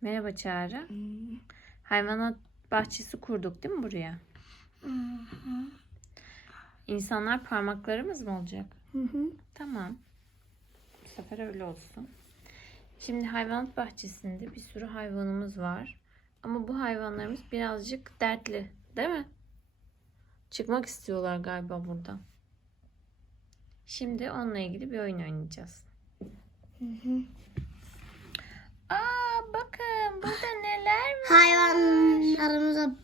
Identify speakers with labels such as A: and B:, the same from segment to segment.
A: Merhaba Çağrı. Hayvanat bahçesi kurduk değil mi buraya? İnsanlar parmaklarımız mı olacak?
B: Hı hı.
A: Tamam. Bu sefer öyle olsun. Şimdi hayvanat bahçesinde bir sürü hayvanımız var. Ama bu hayvanlarımız birazcık dertli, değil mi? Çıkmak istiyorlar galiba buradan. Şimdi onunla ilgili bir oyun oynayacağız. Aa bakın burada neler var?
B: Hayvanlarımıza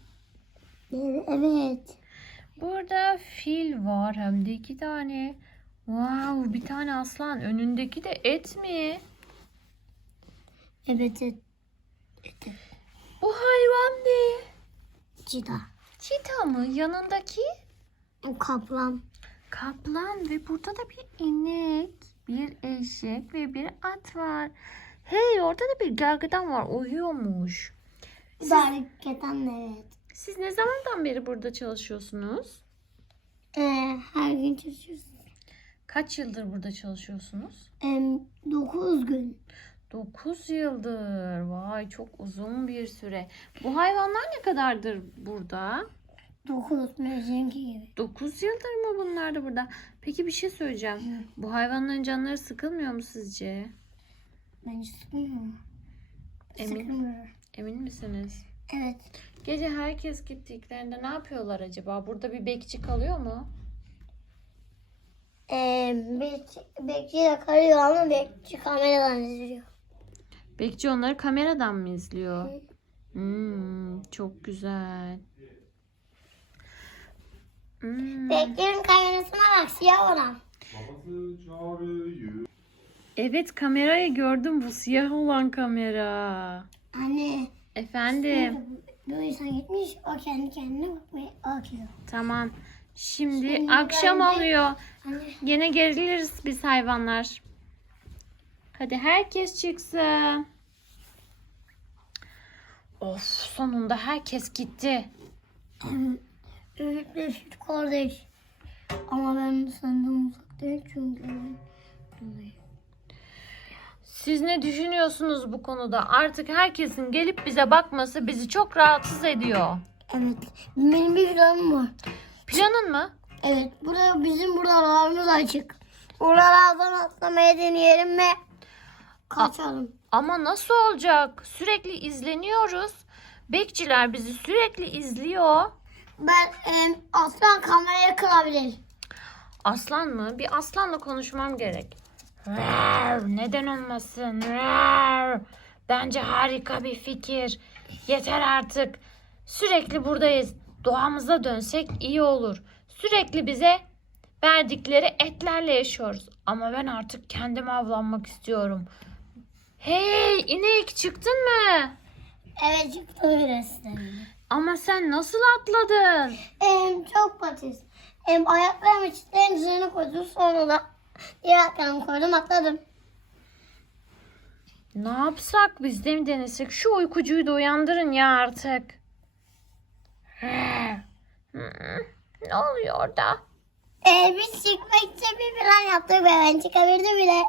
B: evet.
A: Burada fil var hem de iki tane. Wow bir tane aslan. Önündeki de et mi?
B: Evet. evet.
A: Bu hayvan ne?
B: Çita.
A: Çita mı? Yanındaki?
B: Kaplan.
A: Kaplan ve burada da bir inek, bir eşek ve bir at var. Hey orada da bir gergedan var uyuyormuş. Siz,
B: Berketan evet.
A: Siz ne zamandan beri burada çalışıyorsunuz?
B: Ee, her gün çalışıyoruz.
A: Kaç yıldır burada çalışıyorsunuz?
B: Em, 9 gün.
A: 9 yıldır. Vay çok uzun bir süre. Bu hayvanlar ne kadardır burada?
B: 9 müziğinki gibi.
A: 9 yıldır mı bunlar da burada? Peki bir şey söyleyeceğim. Bu hayvanların canları sıkılmıyor mu sizce?
B: Bence sıkmıyor.
A: Emin,
B: Sıkmıyor.
A: emin misiniz?
B: Evet.
A: Gece herkes gittiklerinde ne yapıyorlar acaba? Burada bir bekçi kalıyor mu?
B: Ee, bekçi, bekçi de kalıyor ama bekçi kameradan izliyor.
A: Bekçi onları kameradan mı izliyor? Hmm, çok güzel. Hmm.
B: Bekçinin kamerasına bak siyah olan.
A: Evet kamerayı gördüm bu siyah olan kamera.
B: Anne.
A: Efendim.
B: Bu insan gitmiş o kendi kendine bakmaya bakıyor.
A: Tamam. Şimdi,
B: Şimdi
A: akşam
B: ben de-
A: oluyor.
B: Anne.
A: Yine geriliriz biz hayvanlar. Hadi herkes çıksın. Of sonunda herkes gitti.
B: Reşit kardeş. Ama ben senden uzak değil çünkü.
A: Siz ne düşünüyorsunuz bu konuda? Artık herkesin gelip bize bakması bizi çok rahatsız ediyor.
B: Evet. Benim bir planım var.
A: Planın mı?
B: Evet. Burada bizim buralarımız açık. Buralardan atlamaya deneyelim ve kaçalım.
A: Ama nasıl olacak? Sürekli izleniyoruz. Bekçiler bizi sürekli izliyor.
B: Ben e, aslan kamerayı kırabilir.
A: Aslan mı? Bir aslanla konuşmam gerek. Rar, Neden olmasın? Rar. Bence harika bir fikir. Yeter artık. Sürekli buradayız. Doğamıza dönsek iyi olur. Sürekli bize verdikleri etlerle yaşıyoruz. Ama ben artık kendim avlanmak istiyorum. Hey inek çıktın mı?
B: Evet çıktı öylesine.
A: Ama sen nasıl atladın?
B: Em, çok patis. Em, ayaklarımı çitlerin üzerine koydum. Sonra da diğer ayaklarımı koydum atladım.
A: Ne yapsak biz de mi denesek? Şu uykucuyu da uyandırın ya artık. Ne oluyor orada?
B: E, biz çıkmak için bir plan yaptık ve ben çıkabildim bile.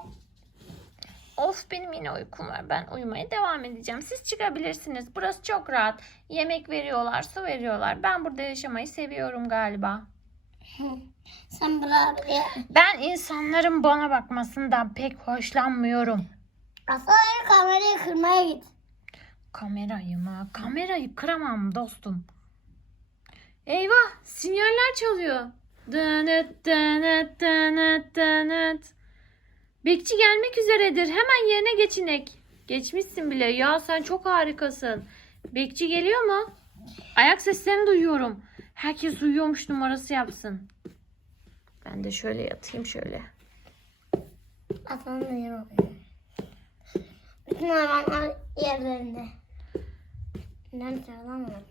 A: Of benim yine uykum var. Ben uyumaya devam edeceğim. Siz çıkabilirsiniz. Burası çok rahat. Yemek veriyorlar, su veriyorlar. Ben burada yaşamayı seviyorum galiba.
B: Sen bırak.
A: Ben insanların bana bakmasından pek hoşlanmıyorum.
B: Aslanları kamerayı kırmaya git.
A: Kamerayı mı? Kamerayı kıramam dostum. Eyvah sinyaller çalıyor. Dınıt dınıt dınıt dınıt. Bekçi gelmek üzeredir. Hemen yerine geçinek. Geçmişsin bile. Ya sen çok harikasın. Bekçi geliyor mu? Ayak seslerini duyuyorum. Herkes uyuyormuş numarası yapsın. Ben de şöyle yatayım şöyle.
B: Aslanın da yer oluyor. Bütün hayvanlar yerlerinde. Neden çalamıyorum?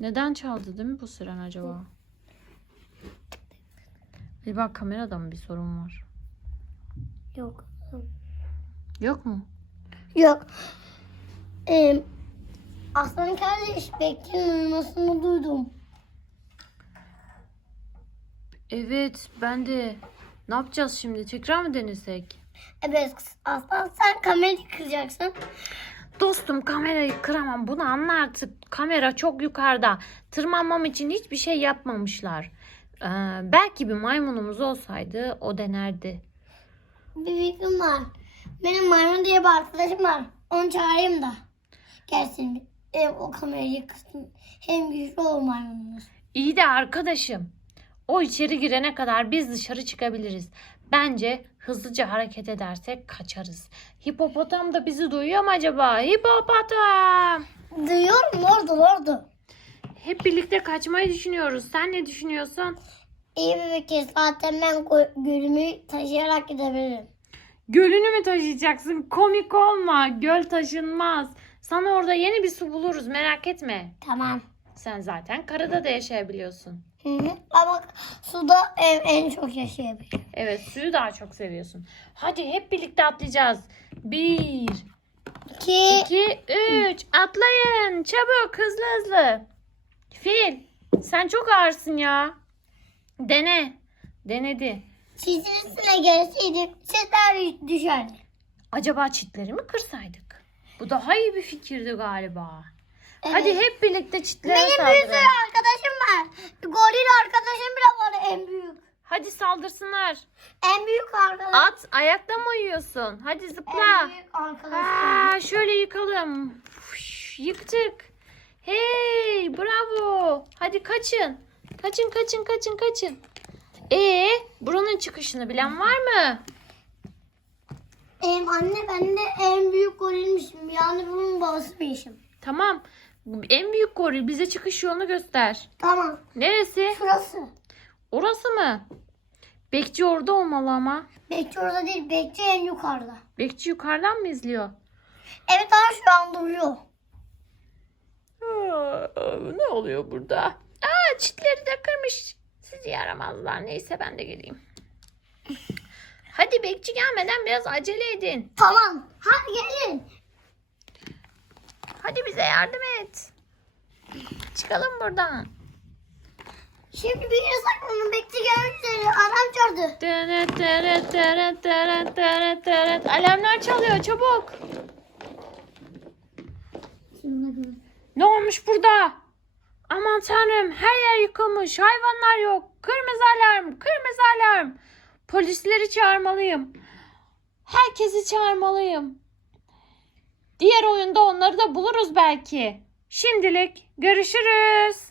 A: Neden çaldı değil mi bu sıran acaba? Acaba kamerada mı bir sorun var?
B: Yok.
A: Yok mu?
B: Yok. Ee, Aslan kardeş Bekir'in uyumasını duydum.
A: Evet ben de. Ne yapacağız şimdi? Tekrar mı denesek?
B: Evet aslan sen kamerayı kıracaksın.
A: Dostum kamerayı kıramam bunu anla artık. Kamera çok yukarıda. Tırmanmam için hiçbir şey yapmamışlar. Ee, belki bir maymunumuz olsaydı o denerdi.
B: Bir fikrim var. Benim maymun diye bir arkadaşım var. Onu çağırayım da. Gelsin. Hem o kamerayı kısın. Hem güçlü o maymunumuz.
A: İyi de arkadaşım. O içeri girene kadar biz dışarı çıkabiliriz. Bence hızlıca hareket edersek kaçarız. Hipopotam da bizi duyuyor mu acaba? Hipopotam!
B: Duyuyorum orada orada.
A: Hep birlikte kaçmayı düşünüyoruz. Sen ne düşünüyorsun?
B: İyi bir fikir. Zaten ben gölümü taşıyarak gidebilirim.
A: Gölünü mü taşıyacaksın? Komik olma. Göl taşınmaz. Sana orada yeni bir su buluruz merak etme.
B: Tamam.
A: Sen zaten karada da yaşayabiliyorsun.
B: Hı hı. Ama suda en, en çok yaşayabilirim.
A: Evet suyu daha çok seviyorsun. Hadi hep birlikte atlayacağız. Bir,
B: İki.
A: iki, üç. Atlayın. Çabuk hızlı hızlı. Fil sen çok ağırsın ya. Dene. Denedi.
B: Sizin üstüne gelseydim sizler düşerdi.
A: Acaba çitleri mi kırsaydık? Bu daha iyi bir fikirdi galiba.
B: Evet.
A: Hadi hep birlikte çitlere
B: Benim bir sürü arkadaşım var. Goril arkadaşım bile var en büyük.
A: Hadi saldırsınlar.
B: En büyük arkadaşım.
A: At ayakta mı uyuyorsun? Hadi zıpla.
B: En büyük arkadaşım.
A: Aa, şöyle yıkalım. Fuş, yıktık. Hey bravo. Hadi kaçın. Kaçın kaçın kaçın kaçın. Ee, buranın çıkışını bilen var mı?
B: Em, anne ben de en büyük gorilmişim. Yani bunun babasıymışım.
A: Tamam. En büyük goril bize çıkış yolunu göster.
B: Tamam.
A: Neresi?
B: Şurası.
A: Orası mı? Bekçi orada olmalı ama.
B: Bekçi orada değil. Bekçi en yukarıda.
A: Bekçi yukarıdan mı izliyor?
B: Evet ama şu an duruyor.
A: Aa, ne oluyor burada? Aa çitleri de kırmış. Sizi yaramazlar. Neyse ben de geleyim. Hadi bekçi gelmeden biraz acele edin.
B: Tamam. Hadi gelin.
A: Hadi bize yardım et. Çıkalım buradan.
B: Şimdi bir saklanın. Bekçi gelmek üzere. Adam çağırdı.
A: Tırıt tırıt tırıt tırıt tırıt tırıt. Alarmlar çalıyor çabuk. Ne olmuş burada? Aman tanrım her yer yıkılmış. Hayvanlar yok. Kırmızı alarm, kırmızı alarm. Polisleri çağırmalıyım. Herkesi çağırmalıyım. Diğer oyunda onları da buluruz belki. Şimdilik görüşürüz.